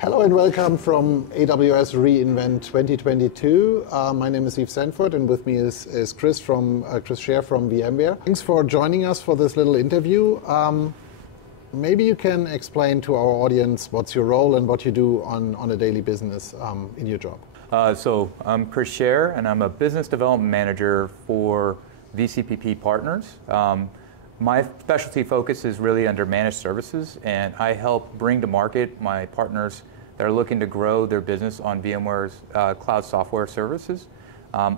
Hello and welcome from AWS reInvent 2022. My name is Yves and with me is Chris Sherr from VMware. Thanks for joining us for this little interview. Maybe you can explain to our audience what's your role and what you do on a daily business in your job. So I'm Chris Sherr, and I'm a business development manager for VCPP Partners. My specialty focus is really under managed services, and I help bring to market my partners that are looking to grow their business on VMware's cloud software services.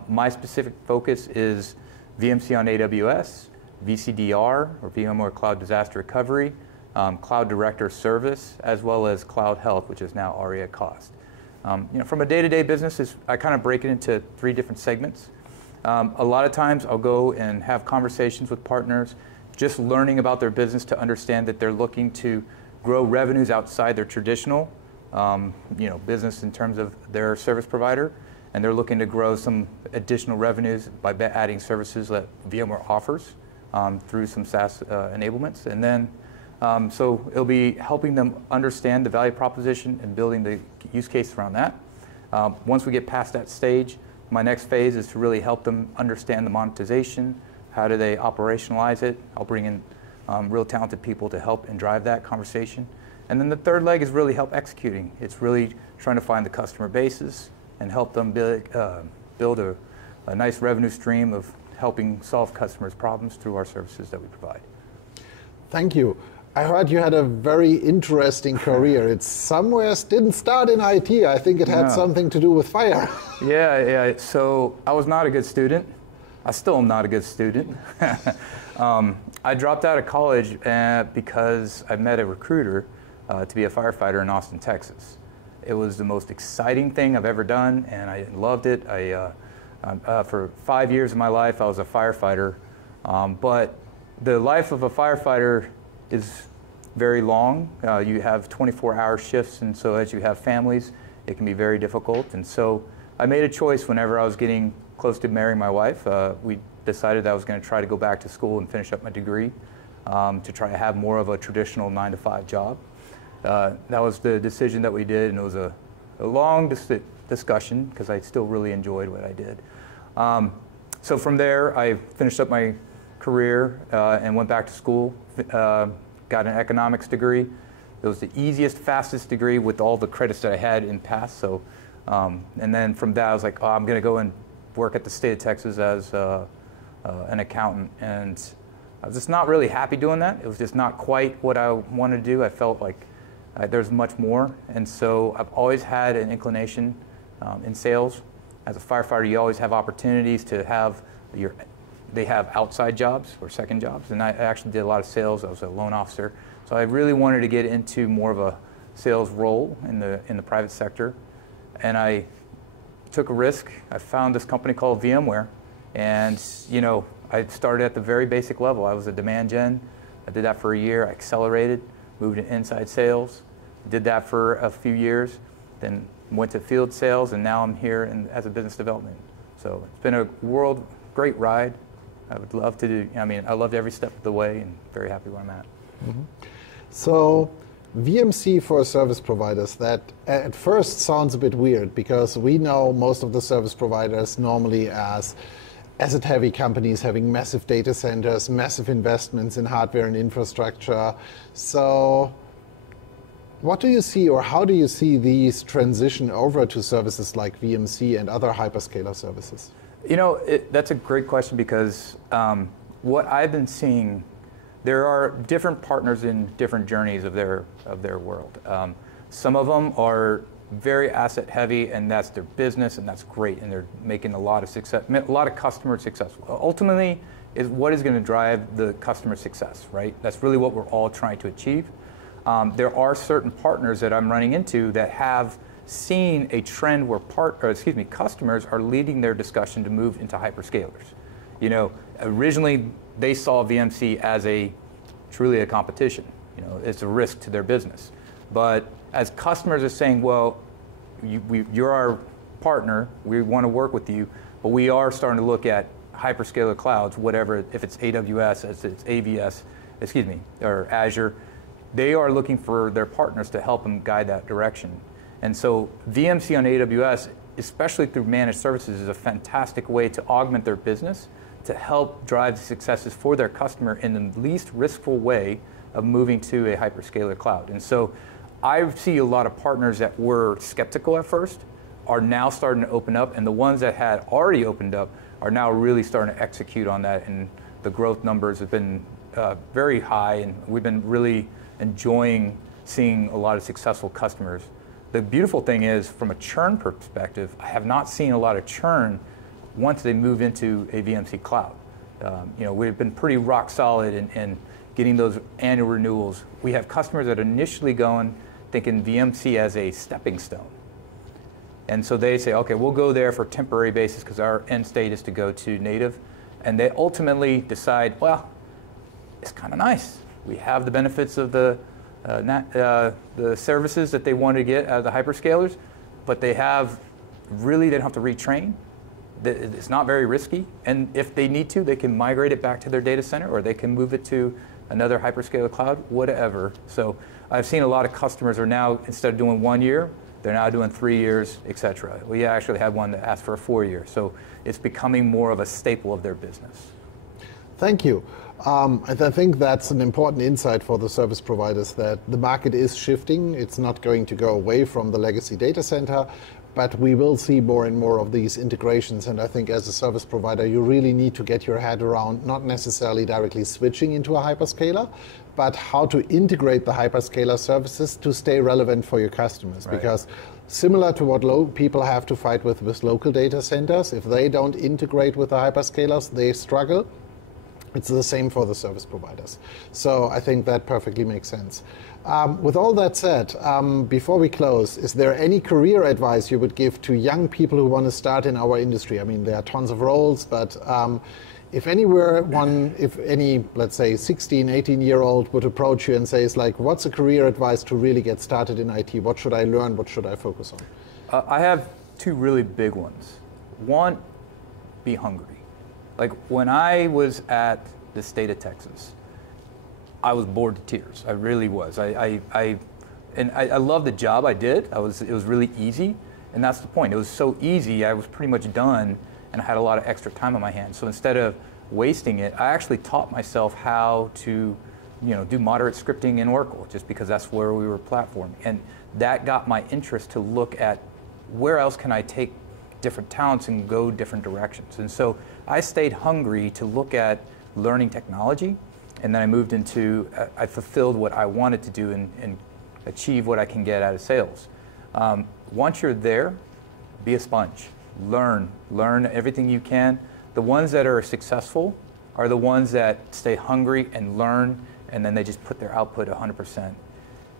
My specific focus is VMC on AWS, VCDR, or VMware Cloud Disaster Recovery, Cloud Director Service, as well as Cloud Health, which is now ARIA Cost. From a day-to-day business, I kind of break it into 3 different segments. A lot of times I'll go and have conversations with partners, just learning about their business to understand that they're looking to grow revenues outside their traditional business in terms of their service provider, and they're looking to grow some additional revenues by adding services that VMware offers through some SaaS enablements. And then, so it'll be helping them understand the value proposition and building the use case around that. Once we get past that stage, my next phase is to really help them understand the monetization. How do they operationalize it? I'll bring in real talented people to help and drive that conversation. And then the third leg is really help executing. It's really trying to find the customer bases and help them build a nice revenue stream of helping solve customers' problems through our services that we provide. Thank you. I heard you had a very interesting career. It didn't start in IT. I think it had something to do with fire. Yeah. So I was not a good student. I still am not a good student. I dropped out of college because I met a recruiter to be a firefighter in Austin, Texas. It was the most exciting thing I've ever done, and I loved it. For 5 years of my life, I was a firefighter. But the life of a firefighter is very long. You have 24-hour shifts, and so as you have families, it can be very difficult. And so I made a choice whenever I was getting close to marrying my wife. We decided that I was going to try to go back to school and finish up my degree to try to have more of a traditional 9-to-5 job. That was the decision that we did, and it was a long discussion because I still really enjoyed what I did. So from there, I finished up my career and went back to school, got an economics degree. It was the easiest, fastest degree with all the credits that I had in past. So, and then from that, I was like, oh, I'm going to go and work at the state of Texas as an accountant. And I was just not really happy doing that. It was just not quite what I wanted to do. I felt like there's much more. And so I've always had an inclination in sales. As a firefighter, you always have opportunities to have they have outside jobs or second jobs, and I actually did a lot of sales. I was a loan officer, so I really wanted to get into more of a sales role in the private sector, and I took a risk. I found this company called VMware, and I started at the very basic level. I was a demand gen. I did that for a year. I accelerated, moved to inside sales, did that for a few years, then went to field sales, and now I'm here as a business development. So it's been a great ride. I would love to do, I loved every step of the way and very happy where I'm at. Mm-hmm. So VMC for service providers, that at first sounds a bit weird because we know most of the service providers normally as asset-heavy companies having massive data centers, massive investments in hardware and infrastructure. So what do you see, or how do you see these transition over to services like VMC and other hyperscaler services? That's a great question because what I've been seeing, there are different partners in different journeys of their world. Some of them are very asset heavy, and that's their business, and that's great, and they're making a lot of success, a lot of customers successful. Ultimately, is what is going to drive the customer success, right? That's really what we're all trying to achieve. There are certain partners that I'm running into that have seen a trend where customers are leading their discussion to move into hyperscalers. Originally they saw VMC as truly a competition. It's a risk to their business. But as customers are saying, well, you're our partner, we want to work with you, but we are starting to look at hyperscaler clouds, whatever, if it's AWS, if it's AWS, or Azure, they are looking for their partners to help them guide that direction. And so VMC on AWS, especially through managed services, is a fantastic way to augment their business, to help drive the successes for their customer in the least riskful way of moving to a hyperscaler cloud. And so I see a lot of partners that were skeptical at first are now starting to open up, and the ones that had already opened up are now really starting to execute on that, and the growth numbers have been very high, and we've been really enjoying seeing a lot of successful customers. The beautiful thing is, from a churn perspective, I have not seen a lot of churn once they move into a VMC cloud. We've been pretty rock solid in getting those annual renewals. We have customers that are initially going thinking VMC as a stepping stone. And so they say, okay, we'll go there for a temporary basis because our end state is to go to native. And they ultimately decide, well, it's kind of nice. We have the benefits of the services that they want to get out of the hyperscalers, but they don't have to retrain. It's not very risky. And if they need to, they can migrate it back to their data center, or they can move it to another hyperscaler cloud, whatever. So I've seen a lot of customers are now, instead of doing 1 year, they're now doing 3 years, et cetera. We actually had one that asked for a 4 year. So it's becoming more of a staple of their business. Thank you. I think that's an important insight for the service providers, that the market is shifting. It's not going to go away from the legacy data center, but we will see more and more of these integrations. And I think as a service provider, you really need to get your head around not necessarily directly switching into a hyperscaler, but how to integrate the hyperscaler services to stay relevant for your customers. Right. Because similar to what people have to fight with local data centers, if they don't integrate with the hyperscalers, they struggle. It's the same for the service providers. So I think that perfectly makes sense. With all that said, before we close, is there any career advice you would give to young people who want to start in our industry? I mean, there are tons of roles, but if any, let's say, 16, 18-year-old would approach you and says, like, what's a career advice to really get started in IT? What should I learn? What should I focus on? I have two really big ones. One, be hungry. Like, when I was at the state of Texas, I was bored to tears. I really was. I loved the job I did. It was really easy, and that's the point. It was so easy, I was pretty much done, and I had a lot of extra time on my hands. So instead of wasting it, I actually taught myself how to, do moderate scripting in Oracle, just because that's where we were platforming. And that got my interest to look at where else can I take different talents and go different directions. And so I stayed hungry to look at learning technology, and then I moved into, I fulfilled what I wanted to do and achieve what I can get out of sales. Once you're there, be a sponge. Learn everything you can. The ones that are successful are the ones that stay hungry and learn, and then they just put their output 100%.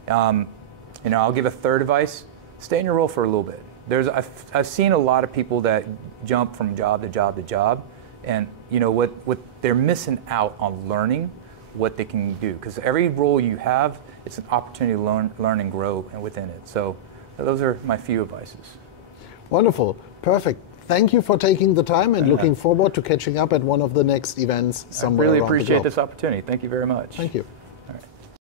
I'll give a third advice: stay in your role for a little bit. I've seen a lot of people that jump from job to job to job, and what they're missing out on learning what they can do, because every role you have, it's an opportunity to learn and grow within it. So those are my few advices. Wonderful, perfect. Thank you for taking the time, and looking forward to catching up at one of the next events somewhere around the globe. I really appreciate this opportunity. Thank you very much. Thank you.